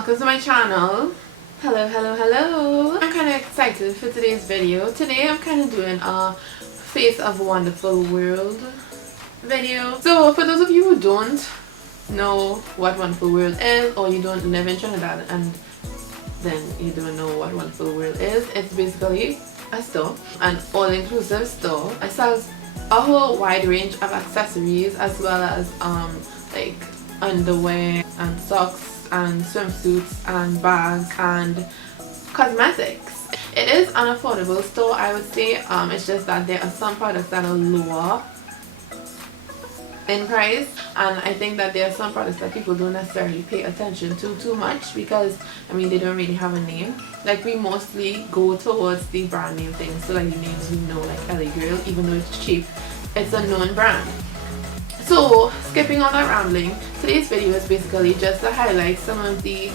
welcome to my channel. Hello. I'm kind of excited for today's video. Today I'm kind of doing a Face of Wonderful World video. So for those of you who don't know what Wonderful World is, or you don't live in Trinidad and then you don't know what Wonderful World is, it's basically a store, an all-inclusive store. It sells a whole wide range of accessories as well as like underwear and socks and swimsuits and bags and cosmetics. It is an affordable store, I would say. It's just that there are some products that are lower in price, and I think that there are some products that people don't necessarily pay attention to too much because I mean they don't really have a name. Like we mostly go towards the brand name things, so like the names we know, like LA Girl, even though it's cheap, it's a known brand. So skipping all that rambling, today's video is basically just to highlight some of the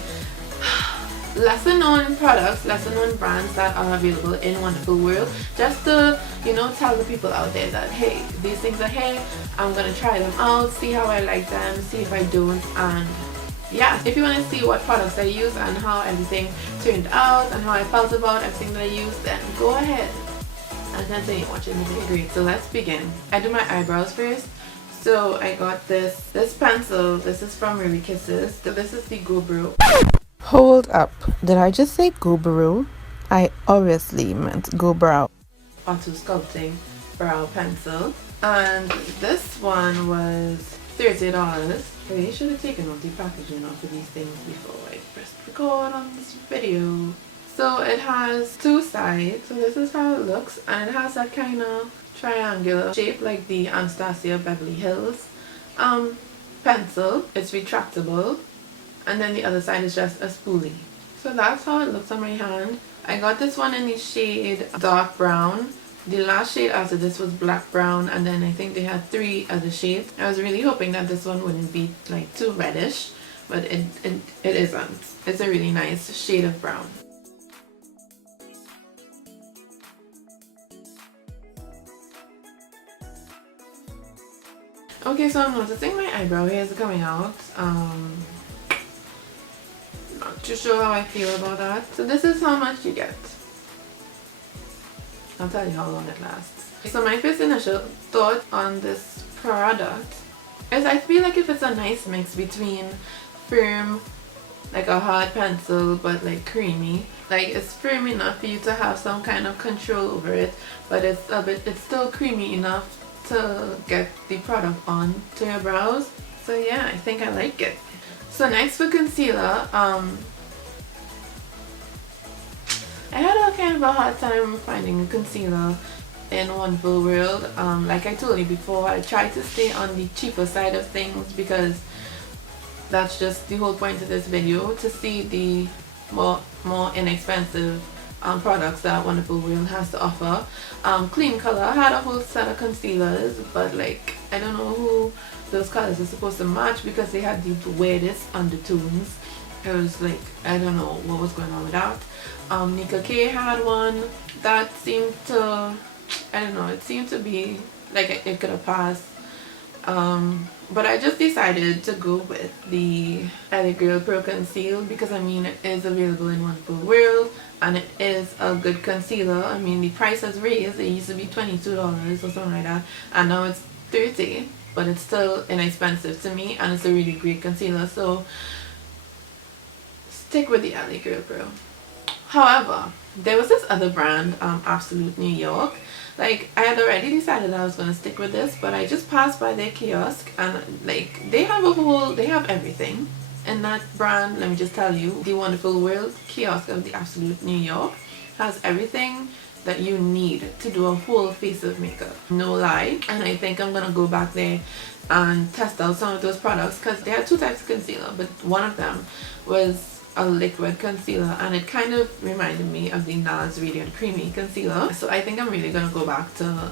lesser known products, lesser known brands that are available in Wonderful World, just to, you know, tell the people out there that hey, these things are here, I'm gonna try them out, see how I like them, see if I don't, and yeah, if you want to see what products I use and how everything turned out and how I felt about everything that I used, then go ahead and continue watching the video. Great, so let's begin. I do my eyebrows first. So I got this pencil. This is from Really Kisses. So this is the Go Brow. Hold up, did I just say Go Brow? I obviously meant Go Brow. Auto Sculpting Brow Pencil. And this one was $30. I should have taken off the packaging off of these things before I pressed record on this video. So it has two sides. So this is how it looks, and it has that kind of triangular shape like the Anastasia Beverly Hills pencil. It's retractable, and then the other side is just a spoolie. So that's how it looks on my hand. I got this one in the shade dark brown. The last shade after this was black brown, and then I think they had 3 other shades. I was really hoping that this one wouldn't be like too reddish, but it isn't. It's a really nice shade of brown. Okay, so I'm noticing my eyebrow hairs are coming out. Not too sure how I feel about that. So this is how much you get. I'll tell you how long it lasts. So my first initial thought on this product is I feel like if it's a nice mix between firm, like a hard pencil, but like creamy. Like it's firm enough for you to have some kind of control over it, but it's still creamy enough to get the product on to your brows. So yeah, I think I like it. So next for concealer, I had a kind of a hard time finding a concealer in Wonderful World. Like I told you before, I tried to stay on the cheaper side of things because that's just the whole point of this video, to see the more inexpensive products that Wonderful World has to offer. Clean Color had a whole set of concealers, but like I don't know who those colors are supposed to match because they had the weirdest undertones. It was like I don't know what was going on with that. Nika K had one that seemed to, I don't know, it seemed to be like it could have passed. But I just decided to go with the LA Girl Pro Conceal because I mean it is available in Wonderful World and it is a good concealer. I mean the price has raised. It used to be $22 or something like that, and now it's $30, but it's still inexpensive to me and it's a really great concealer. So stick with the LA Girl Pro. However, there was this other brand, Absolute New York. Like I had already decided I was going to stick with this, but I just passed by their kiosk and like they have everything in that brand. Let me just tell you, the Wonderful World kiosk of the Absolute New York has everything that you need to do a whole face of makeup, no lie. And I think I'm gonna go back there and test out some of those products because they had 2 types of concealer, but one of them was a liquid concealer and it kind of reminded me of the NARS Radiant Creamy Concealer. So I think I'm really gonna go back to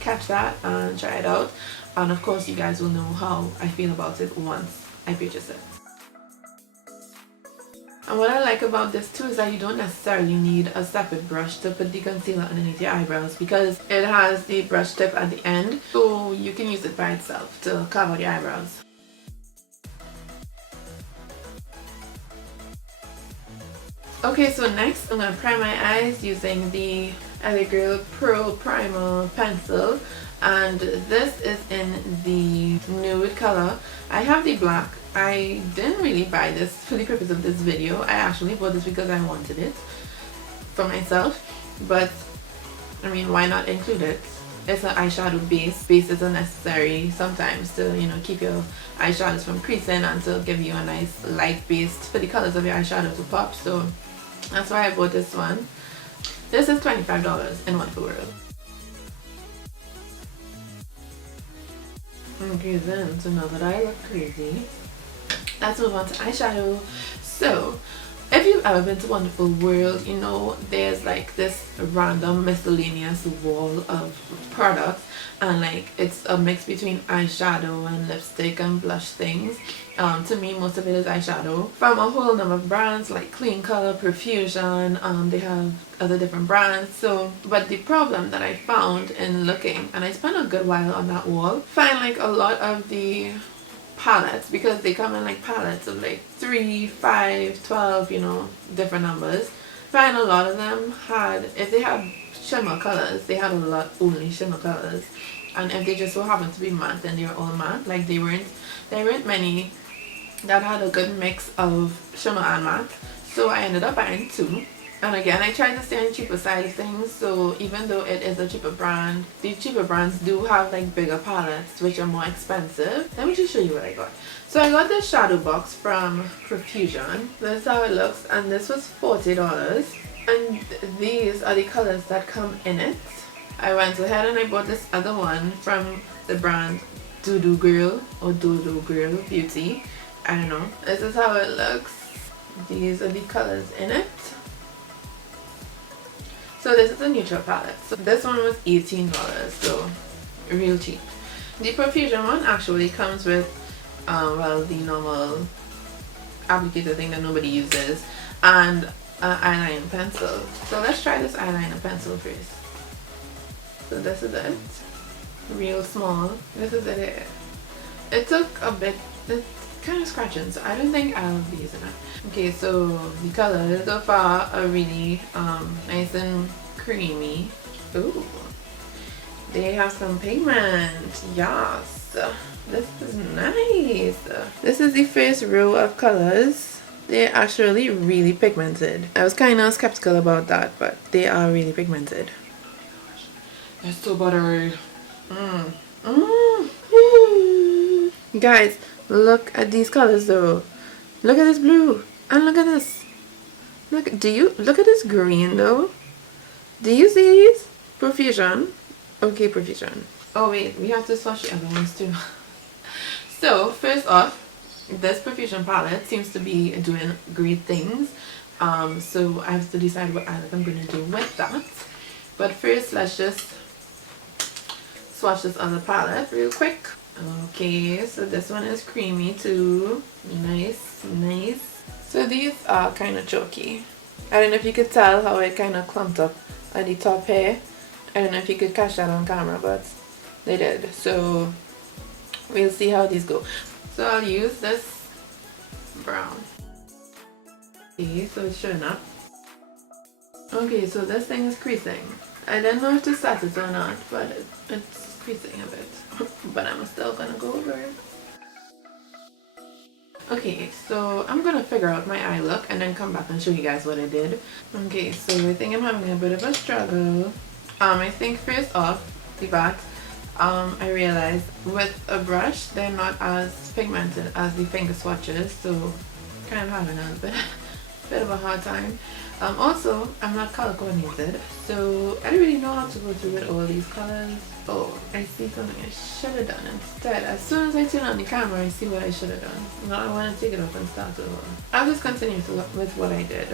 catch that and try it out, and of course you guys will know how I feel about it once I purchase it. And what I like about this too is that you don't necessarily need a separate brush to put the concealer underneath your eyebrows because it has the brush tip at the end, so you can use it by itself to carve out your eyebrows. Okay, so next I'm going to prime my eyes using the Eyeliner Pro Primer Pencil, and this is in the nude color. I have the black. I didn't really buy this for the purpose of this video. I actually bought this because I wanted it for myself, but I mean, why not include it? It's an eyeshadow base. Bases are necessary sometimes to, you know, keep your eyeshadows from creasing and to give you a nice light base for the colors of your eyeshadow to pop. So that's why I bought this one. This is $25 in Wonderful World. Okay, then, so now that I look crazy, let's move on to eyeshadow. So if you've ever been to Wonderful World, you know there's like this random miscellaneous wall of products, and like it's a mix between eyeshadow and lipstick and blush things. To me, most of it is eyeshadow from a whole number of brands like Clean Color, Profusion. They have other different brands. So, but the problem that I found in looking, and I spent a good while on that wall, find like a lot of the palettes, because they come in like palettes of like 3, 5, 12, you know, different numbers. Find a lot of them had, if they had shimmer colors, they had a lot only shimmer colors, and if they just so happened to be matte, then they were all matte. Like there weren't many that had a good mix of shimmer and matte. So I ended up buying 2. And again, I tried to stay on the cheaper side of things, so even though it is a cheaper brand, the cheaper brands do have like bigger palettes which are more expensive. Let me just show you what I got. So I got this shadow box from Profusion. This is how it looks, and this was $40. And these are the colors that come in it. I went ahead and I bought this other one from the brand Doodoo Girl or Doodoo Girl Beauty. I don't know. This is how it looks. These are the colors in it. So this is a neutral palette. So this one was $18, so real cheap. The Profusion one actually comes with, well, the normal applicator thing that nobody uses, and an eyeliner pencil. So let's try this eyeliner pencil first. So this is it. Real small. This is it. It took a bit. It's kind of scratching, so I don't think I'll be using it. Okay, so the colors so far are really nice and creamy. Ooh, they have some pigment. Yes, this is nice. This is the first row of colors. They're actually really pigmented. I was kind of skeptical about that, but they are really pigmented. They're so buttery. Guys, look at these colors though. Look at this blue, and look at this. Look at this green though? Do you see these? Profusion. Okay, Profusion. Oh wait, we have to swatch the other ones too. So first off, this Profusion palette seems to be doing great things. So I have to decide what eyeliner I'm gonna do with that. But first, let's just swatch this other palette real quick. Okay, so this one is creamy too. Nice, nice. So these are kind of chalky. I don't know if you could tell how it kind of clumped up at the top here. I don't know if you could catch that on camera, but they did. So we'll see how these go. So I'll use this brown. Okay, so it's showing up. Okay, so this thing is creasing. I don't know if to set it or not, but it's creasing a bit. But I'm still gonna go over it. Okay, so I'm gonna figure out my eye look and then come back and show you guys what I did. Okay, so I think I'm having a bit of a struggle. I think first off the bat, I realized with a brush they're not as pigmented as the finger swatches, so kind of having a bit of a hard time. Also, I'm not color coordinated, so I don't really know how to go through with all these colors. Oh, I see something I should have done instead. As soon as I turn on the camera, I see what I should have done. Now I want to take it off and start over. I'll just continue with what I did,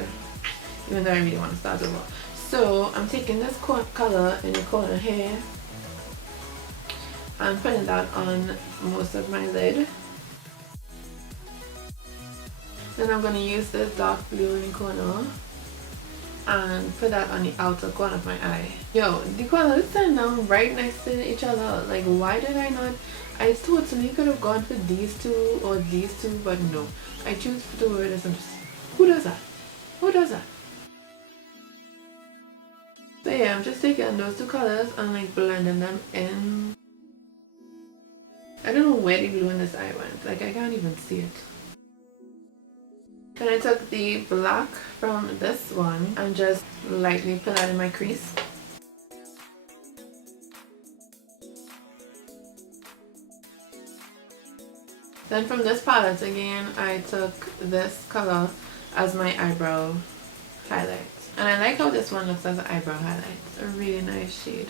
even though I really want to start over. So I'm taking this color in the corner here and putting that on most of my lid. Then I'm going to use this dark blue in the corner and put that on the outer corner of my eye. Yo, the colors stand down right next to each other. Like, why did I not? I totally could have gone for these two or these two, but no. I choose to wear this and just... Who does that? Who does that? yeah, I'm just taking those two colors and like blending them in. I don't know where the blue in this eye went. Like I can't even see it. Then I took the black from this one and just lightly put that in my crease. Then from this palette again, I took this color as my eyebrow highlight. And I like how this one looks as an eyebrow highlight. It's a really nice shade.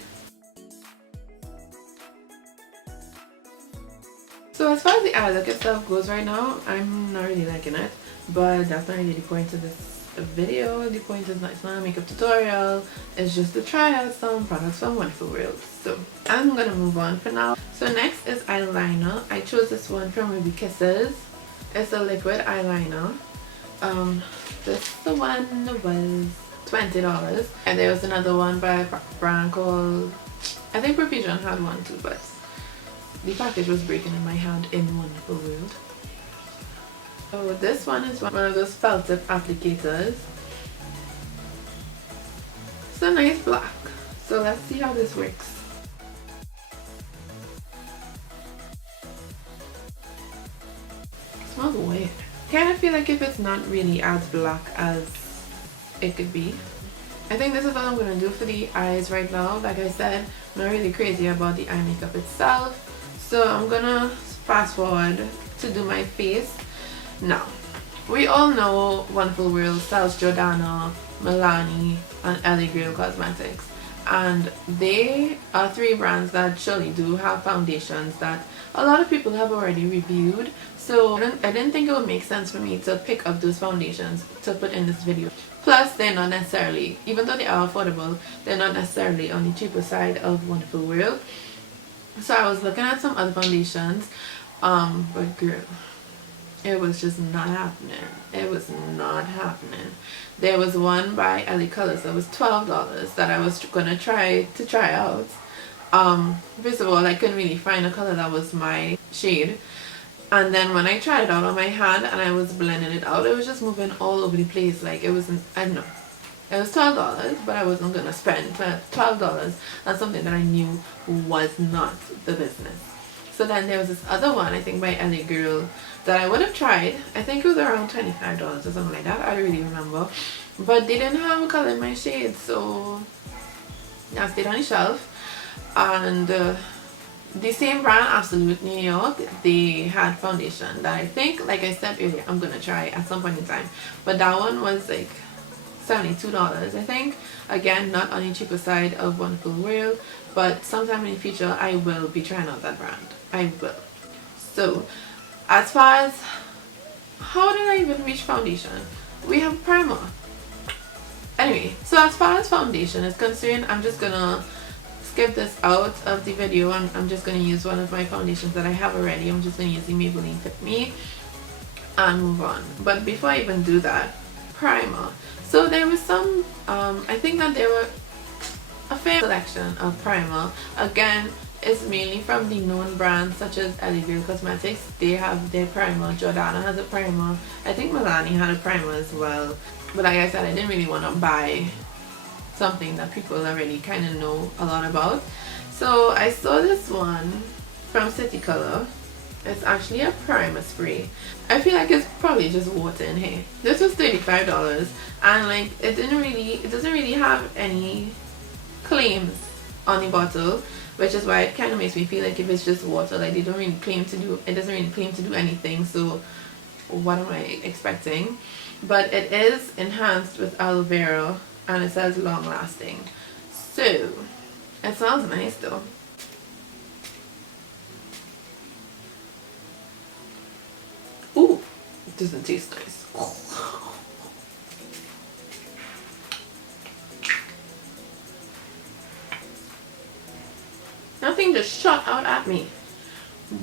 So as far as the eye look itself goes right now, I'm not really liking it. But that's not really the point of this video. The point is not, it's not a makeup tutorial. It's just to try out some products from Wonderful World. So I'm gonna move on for now. So next is eyeliner. I chose this one from Ruby Kisses. It's a liquid eyeliner. This the one was $20, and there was another one by a brand called, I think Profusion had one too, but the package was breaking in my hand in Wonderful World. So this one is one of those felt tip applicators. It's a nice black. So let's see how this works. It smells weird. Kind of feel like if it's not really as black as it could be. I think this is all I'm going to do for the eyes right now. Like I said, I'm not really crazy about the eye makeup itself. So I'm going to fast forward to do my face. Now, we all know Wonderful World sells Jordana, Milani, and LA Girl Cosmetics. And they are three brands that surely do have foundations that a lot of people have already reviewed. So I didn't think it would make sense for me to pick up those foundations to put in this video. Plus, they're not necessarily, even though they are affordable, they're not necessarily on the cheaper side of Wonderful World. So I was looking at some other foundations, but girl, it was just not happening. It was not happening. There was one by LA Colors that was $12 that I was gonna try out. First of all, I couldn't really find a color that was my shade. And then when I tried it out on my hand and I was blending it out, it was just moving all over the place. Like it wasn't, I don't know. It was $12, but I wasn't gonna spend $12 on something that I knew was not the business. So then there was this other one, I think by LA Girl, that I would have tried. I think it was around $25 or something like that. I don't really remember. But they didn't have a color in my shade, so I stayed on the shelf. And the same brand, Absolute New York, they had foundation that I think, like I said earlier, I'm gonna try at some point in time. But that one was like $72, I think. Again, not on the cheaper side of Wonderful World, but sometime in the future I will be trying out that brand. I will. So as far as how did I even reach foundation? We have primer. Anyway, so as far as foundation is concerned, I'm just gonna skip this out of the video and I'm just gonna use one of my foundations that I have already. I'm just gonna use the Maybelline Fit Me and move on. But before I even do that, primer. So there was some, I think that there were a fair selection of primer. Again, it's mainly from the known brands such as LA Girl Cosmetics. They have their primer. Jordana has a primer. I think Milani had a primer as well. But like I said, I didn't really want to buy something that people already kind of know a lot about. So I saw this one from City Color. It's actually a primer spray. I feel like it's probably just water in here. This was $35 and like it doesn't really have any claims on the bottle, which is why it kind of makes me feel like if it's just water, like it doesn't really claim to do anything, so what am I expecting? But it is enhanced with aloe vera and it says long lasting, so it smells nice though. Ooh, it doesn't taste nice. Nothing just shot out at me.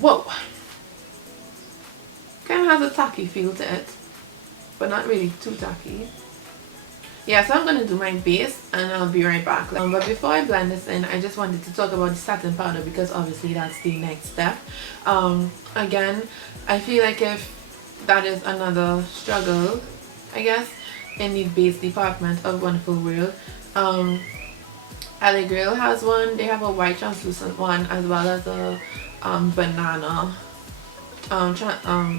Whoa. Kind of has a tacky feel to it, but not really too tacky. Yeah, so I'm going to do my base and I'll be right back. But before I blend this in, I just wanted to talk about the satin powder because obviously that's the next step. Again, I feel like if that is another struggle, I guess, in the base department of Wonderful World, LA Girl has one. They have a white translucent one as well as a banana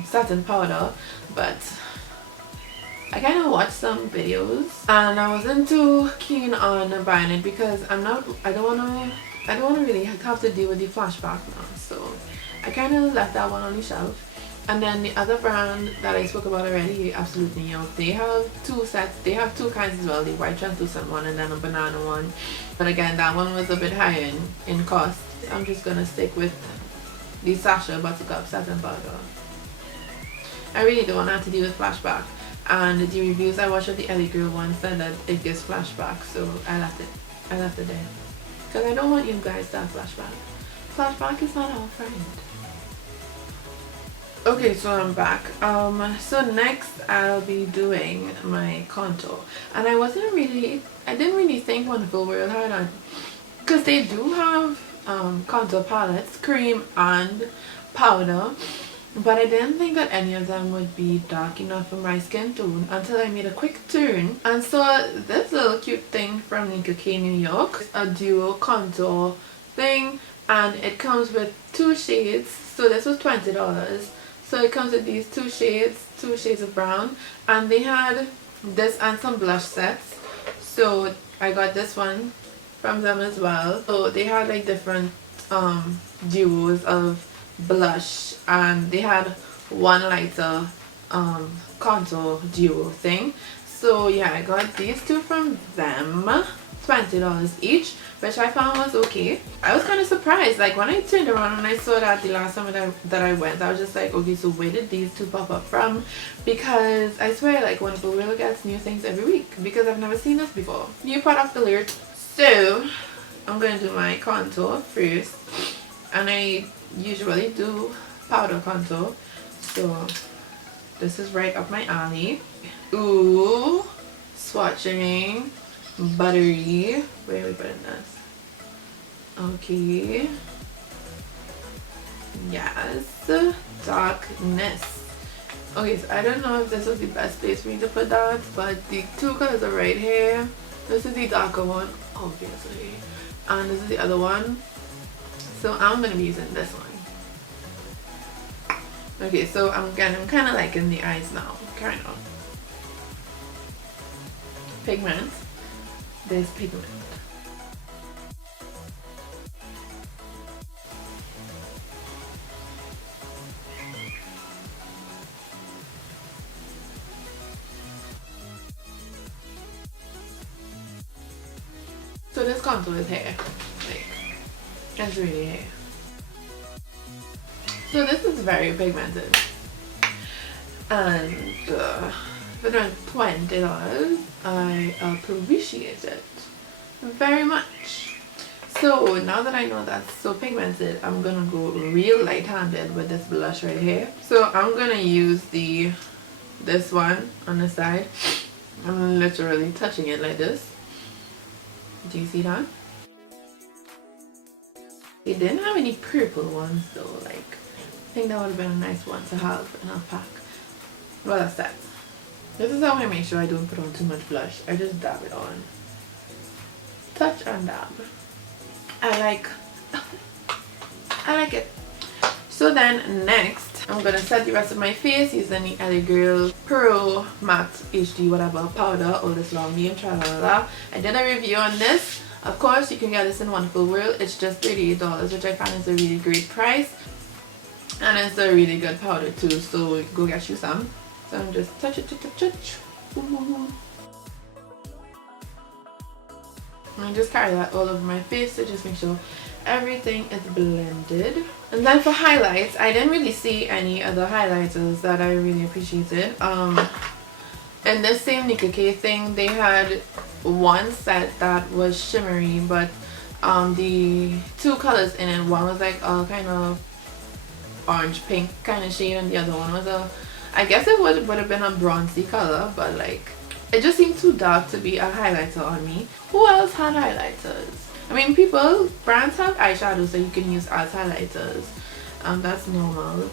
satin powder, but I kind of watched some videos and I wasn't too keen on buying it because I don't want to really have to deal with the flashback now, so I kind of left that one on the shelf. And then the other brand that I spoke about already, Absolute New York, they have two sets. They have two kinds as well, the white translucent one and then a banana one. But again, that one was a bit higher in cost. I'm just gonna stick with the Sasha Buttercup Satin Powder. I really don't want to have to deal with flashback. And the reviews I watched of the LA Girl one said that it gives flashback, so I left it there. Because I don't want you guys to have flashback. Flashback is not our friend. Okay, so I'm back. So next I'll be doing my contour, and I didn't really think Wonderful World had on, because they do have contour palettes, cream and powder, but I didn't think that any of them would be dark enough for my skin tone until I made a quick turn and saw this little cute thing from Nika K New York, a duo contour thing, and it comes with 2 shades. So this was $20. So it comes with these 2 shades of brown, and they had this and some blush sets. So I got this one from them as well. So they had like different duos of blush, and they had one lighter contour duo thing. So yeah, I got these 2 from them, $20 each, which I found was okay. I was kind of surprised, like when I turned around and I saw that the last time that I went, I was just like, okay, so where did these 2 pop up from? Because I swear, like, Wonderful World gets new things every week, because I've never seen this before. New product alert. So I'm gonna do my contour first, and I usually do powder contour, so this is right up my alley. Ooh, swatching, buttery. Where are we putting this? Okay. Yes. Darkness. Okay, so I don't know if this was the best place for me to put that, but the 2 colors are right here. This is the darker one, obviously, and this is the other one. So I'm gonna be using this one. Okay, so I'm kind of liking the eyes now, kind of. Pigment. There's pigment. So this contour is here. Like, it's really here. So this is very pigmented, and for $20, I appreciate it very much. So now that I know that's so pigmented, I'm gonna go real light-handed with this blush right here. So I'm gonna use this one on the side. I'm literally touching it like this. Do you see that? They didn't have any purple ones though. Like, I think that would have been a nice one to have in a pack. Well, that's that. This is how I make sure I don't put on too much blush. I just dab it on. Touch and dab. I like it. So then next, I'm gonna set the rest of my face using the LA Girl Pro Matte HD whatever powder, all this long name, tralala. I did a review on this. Of course, you can get this in Wonderful World. It's just $38, which I find is a really great price. And it's a really good powder too, so go get you some. So I'm just touch. I just carry that all over my face to just make sure everything is blended. And then for highlights, I didn't really see any other highlighters that I really appreciated. In this same Nika K thing, they had one set that was shimmery, but the 2 colors in it, one was like a kind of orange pink kind of shade, and the other one was I guess it would have been a bronzy color, but like it just seemed too dark to be a highlighter on me. Who else had highlighters? I mean, brands have eyeshadows that you can use as highlighters, that's normal,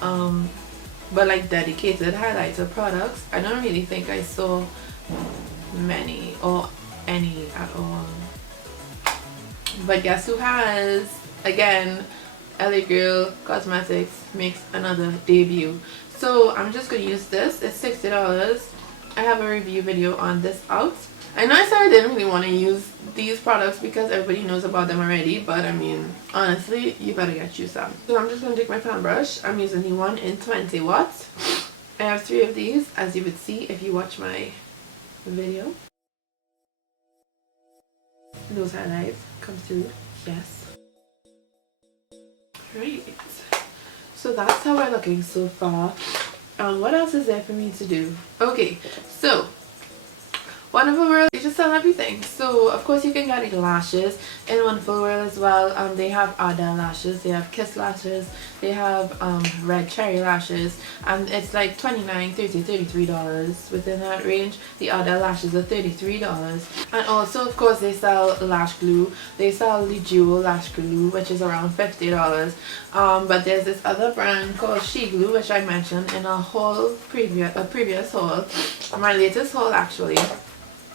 but like dedicated highlighter products, I don't really think I saw many or any at all. But guess who has? Again, LA Girl Cosmetics makes another debut. So I'm just going to use this. It's $60. I have a review video on this out. I know I said I didn't really want to use these products because everybody knows about them already, but I mean, honestly, you better get you some. So I'm just going to take my fan brush. I'm using the one in 20 watts. I have 3 of these, as you would see if you watch my video. Those highlights come through, yes. Right. So that's how we're looking so far. What else is there for me to do? Okay, so Wonderful World, they just sell everything. So of course you can get the lashes in Wonderful World as well. They have Ardell lashes, they have Kiss lashes, they have red cherry lashes, and it's like $29, $30, $33 within that range. The Ardell lashes are $33. And also of course they sell lash glue. They sell the Duo lash glue, which is around $50. But there's this other brand called She Glue, which I mentioned in a previous haul, my latest haul actually.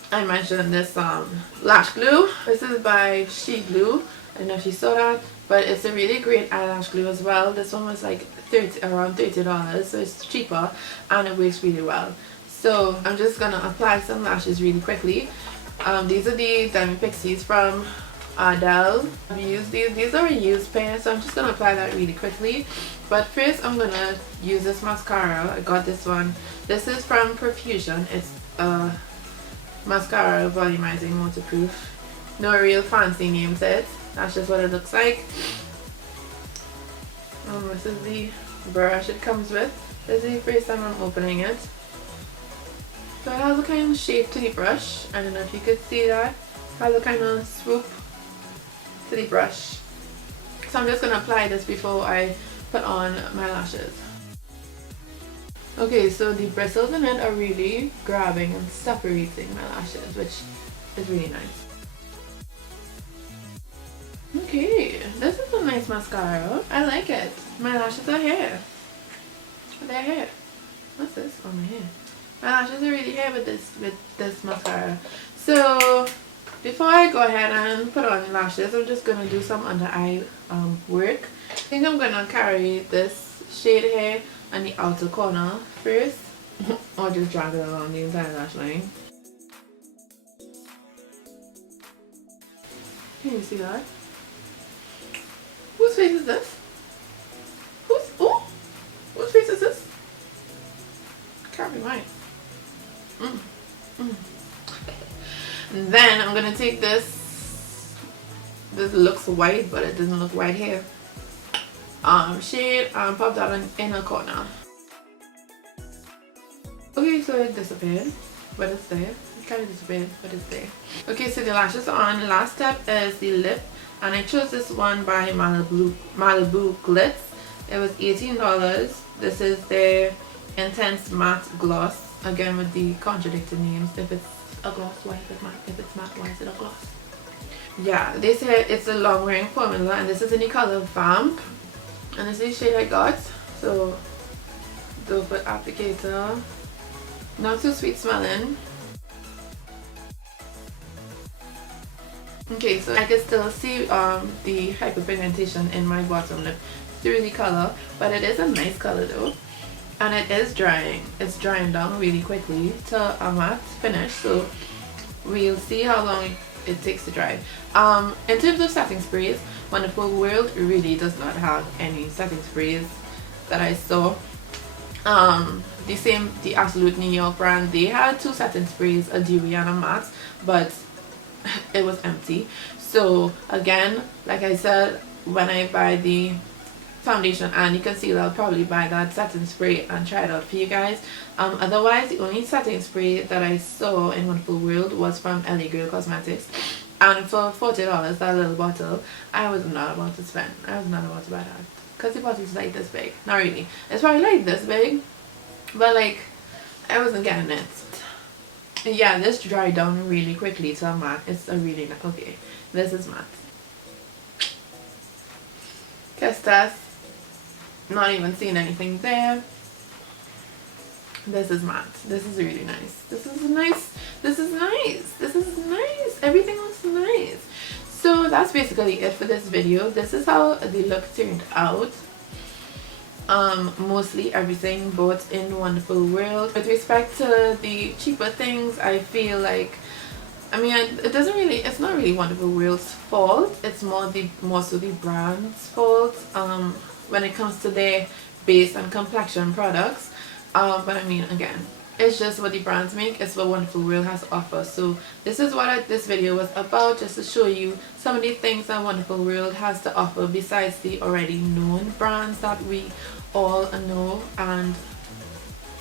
I mentioned this lash glue. This is by She Glue. I don't know if you saw that, but it's a really great eyelash glue as well. This one was like around $30, so it's cheaper and it works really well. So I'm just gonna apply some lashes really quickly. These are the Diamond Pixies from Ardell. I've used these are a used pair, so I'm just gonna apply that really quickly. But first I'm gonna use this mascara. I got this one. This is from Profusion. It's mascara, volumizing, waterproof. No real fancy name to it. That's just what it looks like. This is the brush it comes with. This is the first time I'm opening it. So it has a kind of shape to the brush. I don't know if you could see that. It has a kind of swoop to the brush. So I'm just going to apply this before I put on my lashes. Okay, so the bristles in it are really grabbing and separating my lashes, which is really nice. Okay, this is a nice mascara. I like it. My lashes are here. They're here. What's this? Oh, my hair. My lashes are really here with this mascara. So before I go ahead and put on lashes, I'm just gonna do some under eye work. I think I'm gonna carry this shade here on the outer corner first, or just drag it along the entire lash line. Can you see that? Whose face is this? Whose face is this? Can't be mine. And then I'm gonna take this looks white, but it doesn't look white here, shade and pop that in a corner. Okay, so it disappeared, but it's there. It kind of disappeared, but it's there. Okay, so the lashes are on. Last step is the lip, and I chose this one by Malibu Glitz. It was $18. This is their Intense Matte Gloss. Again with the contradicting names. If it's a gloss, why is it matte? If it's matte, why is it a gloss? Yeah, they say it's a long wearing formula, and this is in the color Vamp, and this is the shade I got. So doe foot applicator, not too sweet smelling. Okay, so I can still see the hyperpigmentation in my bottom lip through the color, but it is a nice color though, and it is drying. It's drying down really quickly to a matte finish, so we'll see how long it takes to dry. In terms of setting sprays, Wonderful World really does not have any setting sprays that I saw. The Absolute New York brand, they had 2 setting sprays, a dewy and a matte, but it was empty. So again, like I said, when I buy the foundation and the concealer, I'll probably buy that setting spray and try it out for you guys. Otherwise, the only setting spray that I saw in Wonderful World was from LA Girl Cosmetics, and for $40, that little bottle, I was not about to spend. I was not about to buy that because the bottle is like this big. Not really. It's probably like this big, but like I wasn't getting it. Yeah, this dried down really quickly to a matte. It's a really nice. Okay, this is matte. Test test. Not even seeing anything there. This is matte. This is really nice. This is nice. This is nice. This is nice. Everything looks nice. So so that's basically it for this video. This is how the look turned out. Mostly everything bought in Wonderful World. With respect to the cheaper things, I feel like, I mean, it's not really Wonderful World's fault. It's more so the brand's fault when it comes to their base and complexion products. But I mean, again, it's just what the brands make. It's what Wonderful World has to offer. So this is what this video was about, just to show you some of the things that Wonderful World has to offer besides the already known brands that we all know and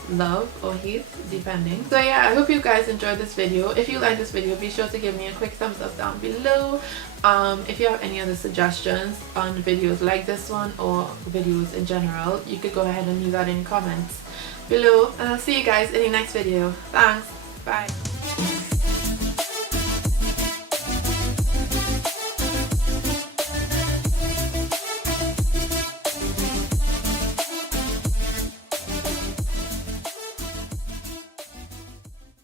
love or hate, depending. So yeah, I hope you guys enjoyed this video. If you like this video, be sure to give me a quick thumbs up down below. If you have any other suggestions on videos like this one or videos in general, you could go ahead and leave that in comments below, and I'll see you guys in the next video. Thanks, bye.